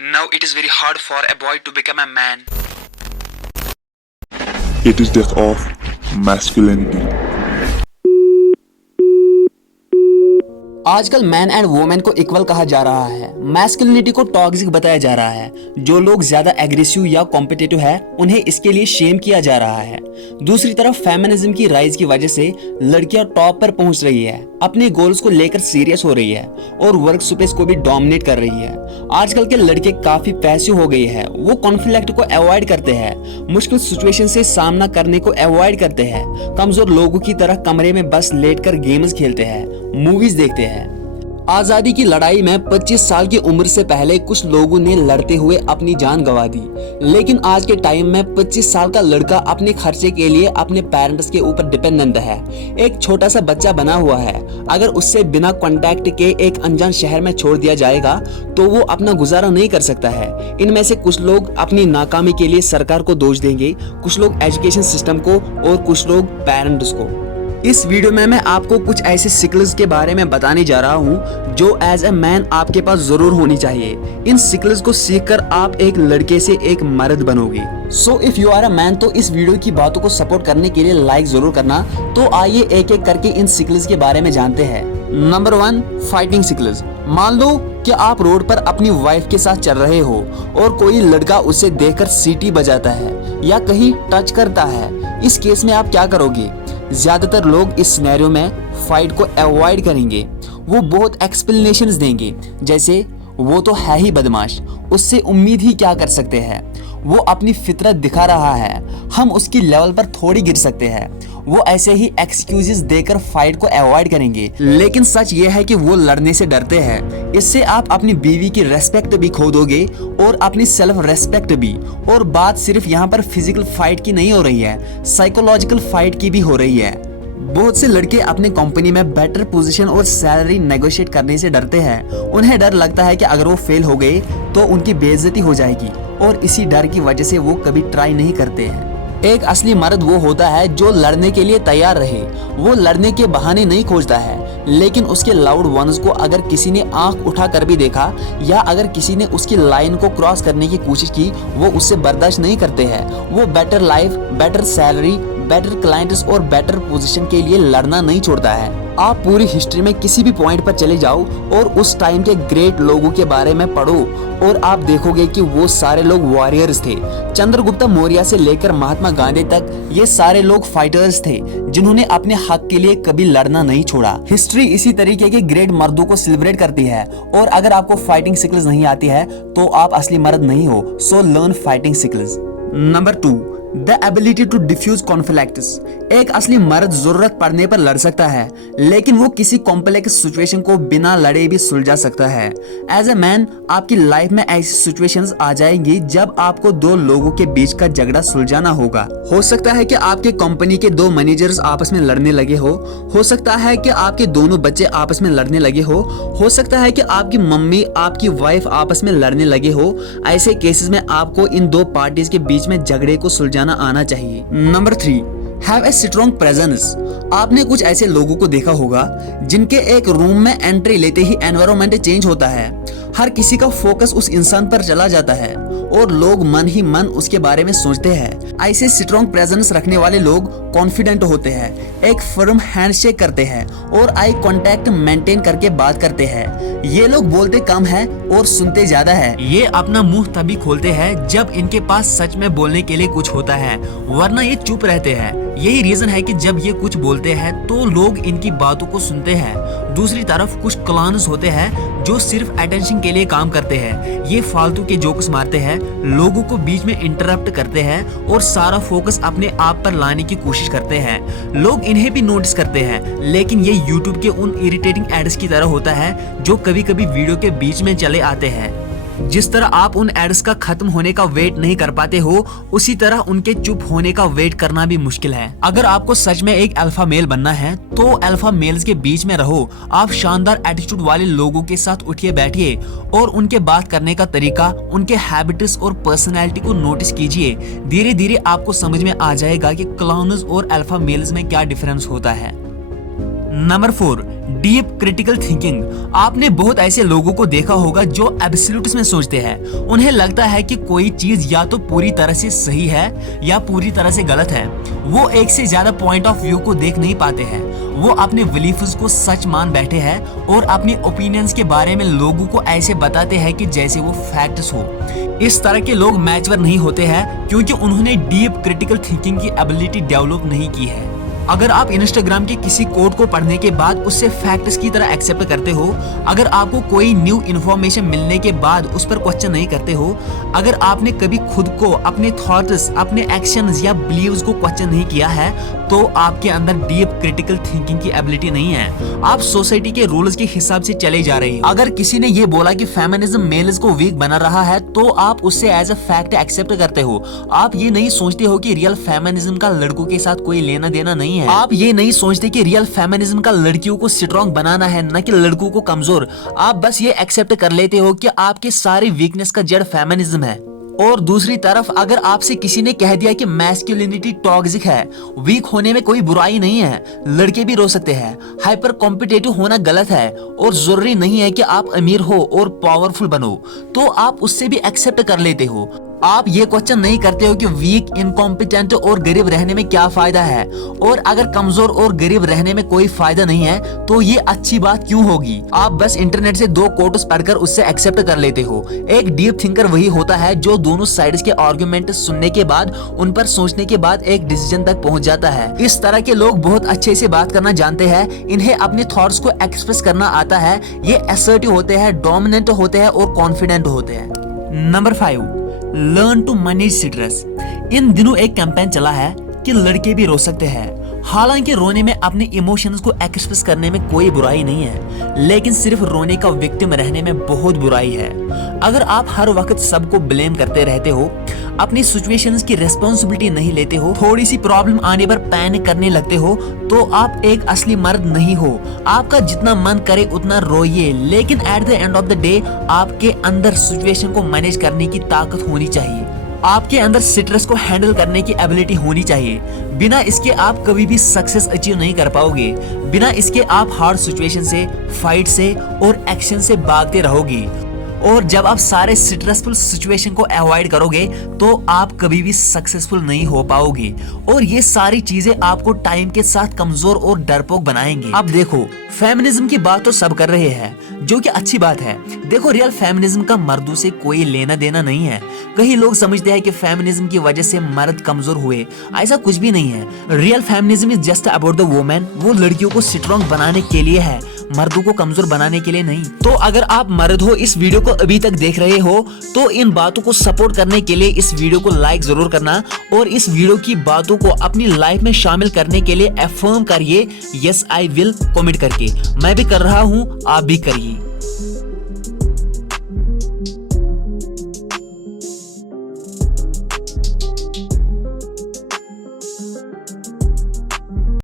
Now it is very hard for a boy to become a man. It is death of masculinity. आजकल man and women को equal कहा जा रहा है। Masculinity को toxic बताया जा रहा है। जो लोग ज्यादा एग्रेसिव या कॉम्पिटिटिव है उन्हें इसके लिए शेम किया जा रहा है। दूसरी तरफ फेमिनिज्म की राइज की वजह से लड़कियां टॉप पर पहुंच रही है, अपने गोल्स को लेकर सीरियस हो रही है और वर्क स्पेस को भी डोमिनेट कर रही है। आजकल के लड़के काफी पैसिव हो गए हैं, वो कॉन्फ्लिक्ट को अवॉइड करते हैं, मुश्किल सिचुएशन से सामना करने को अवॉइड करते हैं, कमजोर लोगों की तरह कमरे में बस लेटकर गेम्स खेलते हैं, मूवीज देखते हैं। आजादी की लड़ाई में 25 साल की उम्र से पहले कुछ लोगों ने लड़ते हुए अपनी जान गंवा दी, लेकिन आज के टाइम में 25 साल का लड़का अपने खर्चे के लिए अपने पेरेंट्स के ऊपर डिपेंडेंट है। एक छोटा सा बच्चा बना हुआ है, अगर उससे बिना कांटेक्ट के एक अनजान शहर में छोड़ दिया जाएगा तो वो अपना गुजारा नहीं कर सकता है। इनमें से कुछ लोग अपनी नाकामी के लिए सरकार को दोष देंगे, कुछ लोग एजुकेशन सिस्टम को और कुछ लोग पेरेंट्स को। इस वीडियो में मैं आपको कुछ ऐसे स्किल्स के बारे में बताने जा रहा हूं जो एज ए मैन आपके पास जरूर होनी चाहिए। इन स्किल्स को सीखकर आप एक लड़के से एक मर्द बनोगे। So if you are a man तो इस वीडियो की बातों को सपोर्ट करने के लिए लाइक जरूर करना। तो आइए एक एक करके इन स्किल्स के बारे में जानते हैं। Number 1, fighting skills. मान लो कि आप रोड पर अपनी वाइफ के साथ चल रहे हो और कोई लड़का उसे देखकर सीटी बजाता है या कहीं टच करता है। इस केस में आप क्या करोगे? ज्यादातर लोग इस सिनेरियो में फाइट को अवॉइड करेंगे। वो बहुत एक्सप्लेनेशंस देंगे, जैसे वो तो है ही बदमाश, उससे उम्मीद ही क्या कर सकते हैं, वो अपनी फितरत दिखा रहा है, हम उसकी लेवल पर थोड़ी गिर सकते हैं। वो ऐसे ही एक्सक्यूजेस देकर फाइट को अवॉइड करेंगे। लेकिन सच ये है कि वो लड़ने से डरते हैं। इससे आप अपनी बीवी की रेस्पेक्ट भी खो दोगे और अपनी सेल्फ रेस्पेक्ट भी। और बात सिर्फ यहाँ पर फिजिकल फाइट की नहीं हो रही है, साइकोलॉजिकल फाइट की भी हो रही है। बहुत से लड़के अपने कंपनी में बेटर पोजीशन और सैलरी नेगोशिएट करने से डरते हैं। उन्हें डर लगता है कि अगर वो फेल हो गए तो उनकी बेइज्जती हो जाएगी और इसी डर की वजह से वो कभी ट्राई नहीं करते हैं। एक असली मर्द वो होता है जो लड़ने के लिए तैयार रहे। वो लड़ने के बहाने नहीं खोजता है, लेकिन उसके लाउड वंस को अगर किसी ने आंख उठा कर भी देखा या अगर किसी ने उसकी लाइन को क्रॉस करने की कोशिश की, वो उससे बर्दाश्त नहीं करते हैं। वो better life, better salary, better clients और बेटर पोजीशन के लिए लड़ना नहीं छोड़ता है। आप पूरी हिस्ट्री में किसी भी पॉइंट पर चले जाओ और उस टाइम के ग्रेट लोगों के बारे में पढ़ो और आप देखोगे कि वो सारे लोग वॉरियर्स थे। चंद्रगुप्त मौर्य से लेकर महात्मा गांधी तक ये सारे लोग फाइटर्स थे जिन्होंने अपने हक के लिए कभी लड़ना नहीं छोड़ा। हिस्ट्री इसी तरीके के ग्रेट मर्दों को सेलिब्रेट करती है। और अगर आपको फाइटिंग स्किल्स नहीं आती है तो आप असली मर्द नहीं हो। So learn fighting skills. Number 2, the ability to defuse conflicts. एक असली मर्द जरूरत पड़ने पर लड़ सकता है, लेकिन वो किसी कॉम्प्लेक्स सिचुएशन को बिना लड़े भी सुलझा सकता है। एज ए मैन आपकी लाइफ में ऐसी सिचुएशंस आ जाएंगी जब आपको दो लोगों के बीच का झगड़ा सुलझाना होगा। हो सकता है कि आपके कंपनी के दो मैनेजर्स आपस में लड़ने लगे हो सकता है कि आपके दोनों बच्चे आपस में लड़ने लगे हो सकता है कि आपकी मम्मी आपकी वाइफ आपस में लड़ने लगे हो। ऐसे केसेस में आपको इन दो पार्टीज के बीच में झगड़े को सुलझाना आना चाहिए। Number 3, have a strong presence. आपने कुछ ऐसे लोगों को देखा होगा जिनके एक रूम में एंट्री लेते ही एनवायरनमेंट चेंज होता है। हर किसी का फोकस उस इंसान पर चला जाता है और लोग मन ही मन उसके बारे में सोचते हैं। ऐसे स्ट्रॉन्ग प्रेजेंस रखने वाले लोग कॉन्फिडेंट होते हैं, एक फर्म हैंडशेक करते हैं और आई कांटेक्ट मेंटेन करके बात करते हैं। ये लोग बोलते कम है और सुनते ज्यादा है। ये अपना मुंह तभी खोलते हैं जब इनके पास सच में बोलने के लिए कुछ होता है, वरना ये चुप रहते हैं। यही रीजन है कि जब ये कुछ बोलते हैं तो लोग इनकी बातों को सुनते हैं। दूसरी तरफ कुछ क्लाउन्स होते हैं जो सिर्फ अटेंशन के लिए काम करते हैं। ये फालतू के जोक्स मारते हैं, लोगों को बीच में इंटरप्ट करते हैं और सारा फोकस अपने आप पर लाने की कोशिश करते हैं। लोग इन्हें भी नोटिस करते हैं, लेकिन ये यूट्यूब के उन इरिटेटिंग एड्स की तरह होता है जो कभी कभी वीडियो के बीच में चले आते हैं। जिस तरह आप उन एड्स का खत्म होने का वेट नहीं कर पाते हो, उसी तरह उनके चुप होने का वेट करना भी मुश्किल है। अगर आपको सच में एक अल्फा मेल बनना है तो अल्फा मेल्स के बीच में रहो। आप शानदार एटीट्यूड वाले लोगों के साथ उठिए बैठिए और उनके बात करने का तरीका, उनके हैबिट्स और पर्सनैलिटी को नोटिस कीजिए। धीरे धीरे आपको समझ में आ जाएगा कि क्लाउन्स और अल्फा मेल्स में क्या डिफरेंस होता है। Number 4, deep critical thinking. आपने बहुत ऐसे लोगों को देखा होगा जो एब्सोल्यूट्स में सोचते हैं। उन्हें लगता है कि कोई चीज या तो पूरी तरह से सही है या पूरी तरह से गलत है। वो एक से ज्यादा पॉइंट ऑफ व्यू को देख नहीं पाते हैं। वो अपने बिलीफ्स को सच मान बैठे हैं और अपनी ओपिनियंस के बारे में लोगों को ऐसे बताते हैं कि जैसे वो फैक्ट्स हो। इस तरह के लोग मैच्योर नहीं होते हैं क्योंकि उन्होंने डीप क्रिटिकल थिंकिंग की एबिलिटी डेवलप नहीं की है। अगर आप इंस्टाग्राम के किसी कोड को पढ़ने के बाद उससे फैक्ट्स की तरह एक्सेप्ट करते हो, अगर आपको कोई न्यू इन्फॉर्मेशन मिलने के बाद उस पर क्वेश्चन नहीं करते हो, अगर आपने कभी खुद को, अपने थॉट्स, अपने एक्शंस या बिलीव्स को क्वेश्चन नहीं किया है, तो आपके अंदर डीप क्रिटिकल थिंकिंग की एबिलिटी नहीं है। आप सोसाइटी के रूल्स के हिसाब से चले जा रहे हो। अगर किसी ने ये बोला कि फेमिनिज्म मेल्स को वीक बना रहा है, तो आप उससे एज अ फैक्ट एक्सेप्ट करते हो। आप ये नहीं सोचते हो कि रियल फेमिनिज्म का लड़कों के साथ कोई लेना देना नहीं है। आप ये नहीं सोचते कि रियल फेमिनिज्म का लड़कियों को स्ट्रॉन्ग बनाना है, न कि लड़कों को कमजोर। आप बस ये एक्सेप्ट कर लेते हो कि आपके सारी वीकनेस का जड़ फेमिनिज्म है। और दूसरी तरफ अगर आपसे किसी ने कह दिया कि मैस्कुलिनिटी टॉक्सिक है, वीक होने में कोई बुराई नहीं है, लड़के भी रो सकते हैं, हाइपर कॉम्पिटिटिव होना गलत है और जरूरी नहीं है कि आप अमीर हो और पावरफुल बनो, तो आप उससे भी एक्सेप्ट कर लेते हो। आप ये क्वेश्चन नहीं करते हो कि वीक, इनकॉम्पिटेंट और गरीब रहने में क्या फायदा है, और अगर कमजोर और गरीब रहने में कोई फायदा नहीं है तो ये अच्छी बात क्यों होगी। आप बस इंटरनेट से 2 कोट्स पढ़कर उससे एक्सेप्ट कर लेते हो। एक डीप थिंकर वही होता है जो दोनों साइड्स के आर्गुमेंट सुनने के बाद, उन पर सोचने के बाद एक डिसीजन तक पहुंच जाता है। इस तरह के लोग बहुत अच्छे से बात करना जानते हैं, इन्हें अपने थॉट्स को एक्सप्रेस करना आता है, ये असर्टिव होते हैं, डोमिनेंट होते हैं और कॉन्फिडेंट होते हैं। Number 5, learn to manage stress. इन दिनों एक कैंपेन चला है कि लड़के भी रो सकते हैं। हालांकि रोने में, अपने इमोशंस को एक्सप्रेस करने में कोई बुराई नहीं है, लेकिन सिर्फ रोने का विक्टिम रहने में बहुत बुराई है। अगर आप हर वक्त सबको ब्लेम करते रहते हो, अपनी सिचुएशंस की रिस्पॉन्सिबिलिटी नहीं लेते हो, थोड़ी सी प्रॉब्लम आने पर पैनिक करने लगते हो, तो आप एक असली मर्द नहीं हो। आपका जितना मन करे उतना रोइए, लेकिन at the end of the day आपके अंदर सिचुएशन को मैनेज करने की ताकत होनी चाहिए। आपके अंदर स्ट्रेस को हैंडल करने की एबिलिटी होनी चाहिए। बिना इसके आप कभी भी सक्सेस अचीव नहीं कर पाओगे। बिना इसके आप हार्ड सिचुएशन से, फाइट से और एक्शन से भागते रहोगे। और जब आप सारे स्ट्रेसफुल सिचुएशन को अवॉइड करोगे तो आप कभी भी सक्सेसफुल नहीं हो पाओगे, और ये सारी चीजें आपको टाइम के साथ कमजोर और डरपोक बनाएंगे। अब देखो, फेमिनिज्म की बात तो सब कर रहे हैं, जो कि अच्छी बात है। देखो, रियल फेमिनिज्म का मर्दों से कोई लेना देना नहीं है। कई लोग समझते हैं कि फेमिनिज्म की वजह से मर्द कमजोर हुए, ऐसा कुछ भी नहीं है। Real feminism is just about the women. वो लड़कियों को स्ट्रॉन्ग बनाने के लिए है, मर्दों को कमजोर बनाने के लिए नहीं। तो अगर आप मर्द हो, इस वीडियो को अभी तक देख रहे हो, तो इन बातों को सपोर्ट करने के लिए इस वीडियो को लाइक जरूर करना, और इस वीडियो की बातों को अपनी लाइफ में शामिल करने के लिए अफर्म करिए यस आई विल कमेंट करके। मैं भी कर रहा हूँ, आप भी करिए।